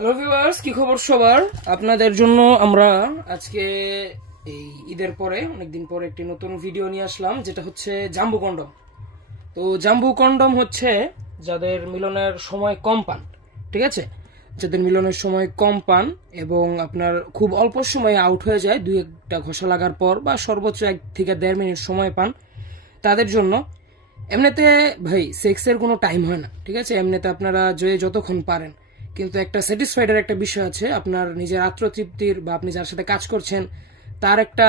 Hello viewers, কি খবর সবার? আপনাদের জন্য আমরা আজকে এই ঈদের পরে অনেকদিন পরে একটি নতুন ভিডিও নিয়ে আসলাম, যেটা হচ্ছে জাম্বু কন্ডম। তো জাম্বু কন্ডম হচ্ছে যাদের মিলনের সময় কম পান, ঠিক আছে, যাদের মিলনের সময় কম পান এবং আপনার খুব অল্প সময়ে আউট হয়ে যায়, দুই একটা ঘষা লাগার পর বা সর্বোচ্চ 1 থেকে 1.5 মিনিট সময় পান, তাদের জন্য। এমনিতে ভাই সেক্সের কোনো টাইম হয় না, ঠিক আছে, এমনিতে আপনারা যতক্ষণ পারেন, কিন্তু একটা স্যাটিসফাইডের একটা বিষয় আছে, আপনার নিজের আত্মতৃপ্তির বা আপনি যার সাথে কাজ করছেন তার একটা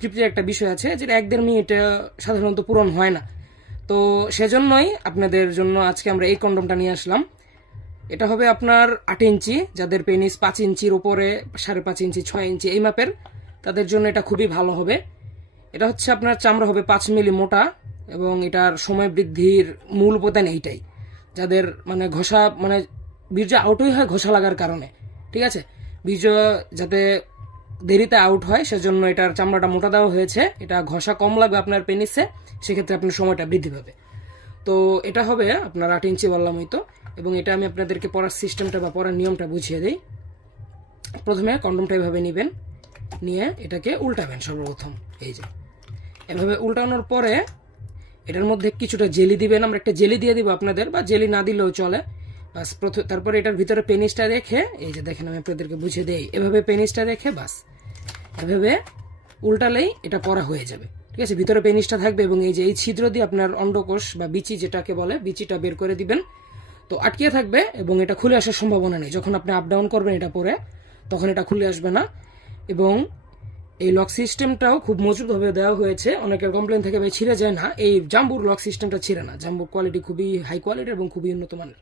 তৃপ্তির একটা বিষয় আছে, যেটা 1-1.5 মিনিটে সাধারণত পূরণ হয় না। তো সেজন্যই আপনাদের জন্য আজকে আমরা এই কন্ডমটা নিয়ে আসলাম। এটা হবে আপনার 8 ইঞ্চি, যাদের পেনিস 5 ইঞ্চির উপরে, 5.5 ইঞ্চি, 6 ইঞ্চি এই মাপের, তাদের জন্য এটা খুবই ভালো হবে। এটা হচ্ছে আপনার চামড়া হবে 5 মিলি মোটা এবং এটার সময় বৃদ্ধির মূল উপাদান এইটাই। যাদের মানে ঘষা মানে বীর্য আউটই হয় ঘষা লাগার কারণে, ঠিক আছে, বীর্য যাতে দেরিতে আউট হয় সেজন্য এটার চামড়াটা মোটা দেওয়া হয়েছে। এটা ঘষা কম লাগবে আপনার পেনিসে, সেক্ষেত্রে আপনার সময়টা বৃদ্ধি পাবে। তো এটা হবে আপনার 8 ইঞ্চি বললাম হয়তো। এবং এটা আমি আপনাদেরকে পড়ার সিস্টেমটা বা পড়ার নিয়মটা বুঝিয়ে দিই। প্রথমে কন্ডমটা এভাবে নেবেন, নিয়ে এটাকে উল্টাবেন সর্বপ্রথম। এই যে এভাবে উল্টানোর পরে এটার মধ্যে কিছুটা জেলি দিবেন। আমরা একটা জেলি দিয়ে দিব আপনাদের, বা জেলি না দিলেও চলে। বাস তারপরে এটার ভিতরে পেনিসটা রেখে, এই যে দেখেন আমি আপনাদেরকে বুঝিয়ে দেই, এভাবে পেনিসটা রেখে বাস এভাবে উল্টালেই এটা পড়া হয়ে যাবে, ঠিক আছে। ভিতরে পেনিসটা থাকবে এবং এই যে এই ছিদ্র দিয়ে আপনার অন্ডকোষ বা বিচি যেটাকে বলে, বিচিটা বের করে দিবেন। তো আটকিয়ে থাকবে এবং এটা খুলে আসার সম্ভাবনা নেই। যখন আপনি আপ ডাউন করবেন এটা পরে, তখন এটা খুলে আসবে না। এবং এই লক সিস্টেমটাও খুব মজবুতভাবে দেওয়া হয়েছে। অনেকের কমপ্লেন থেকে ভাই ছিঁড়ে যায় না, এই জাম্বুর লক সিস্টেমটা ছিঁড়ে না। জাম্বুর কোয়ালিটি খুবই হাই কোয়ালিটি এবং খুবই উন্নত মানের।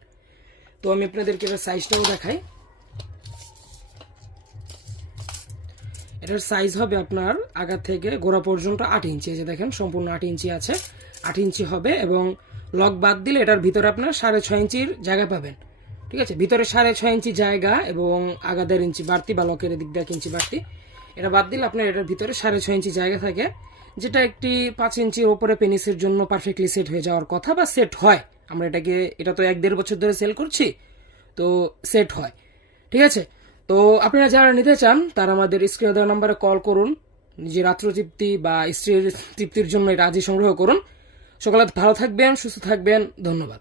তো আমি আপনাদেরকে এটার সাইজটাও দেখাই। এটার সাইজ হবে আপনার আগা থেকে গোড়া পর্যন্ত 8 ইঞ্চি। এই যে দেখেন সম্পূর্ণ 8 ইঞ্চি আছে, 8 ইঞ্চি হবে। এবং লক বাদ দিলে এটার ভিতরে আপনার 6.5 ইঞ্চির জায়গা পাবেন, ঠিক আছে। ভিতরে 6.5 ইঞ্চি জায়গা এবং আগা 1.5 ইঞ্চি বাড়তি, বা লকের দিক দিয়ে 1 ইঞ্চি বাড়তি। এটা বাদ দিলে আপনার এটার ভিতরে 6.5 ইঞ্চি জায়গা থাকে, যেটা একটি 5 ইঞ্চির ওপরে পেনিসের জন্য পারফেক্টলি সেট হয়ে যাওয়ার কথা, বা সেট হয়। আমরা এটা তো 1-1.5 বছর ধরে সেল করছি, তো সেট হয়, ঠিক আছে। তো আপনারা যারা নিতে চান তারা আমাদের স্ক্রিনে দেওয়া নাম্বারে কল করুন। নিজের আত্মতৃপ্তি বা স্ত্রীর তৃপ্তির জন্য এটা আজই সংগ্রহ করুন। সকালে ভালো থাকবেন, সুস্থ থাকবেন, ধন্যবাদ।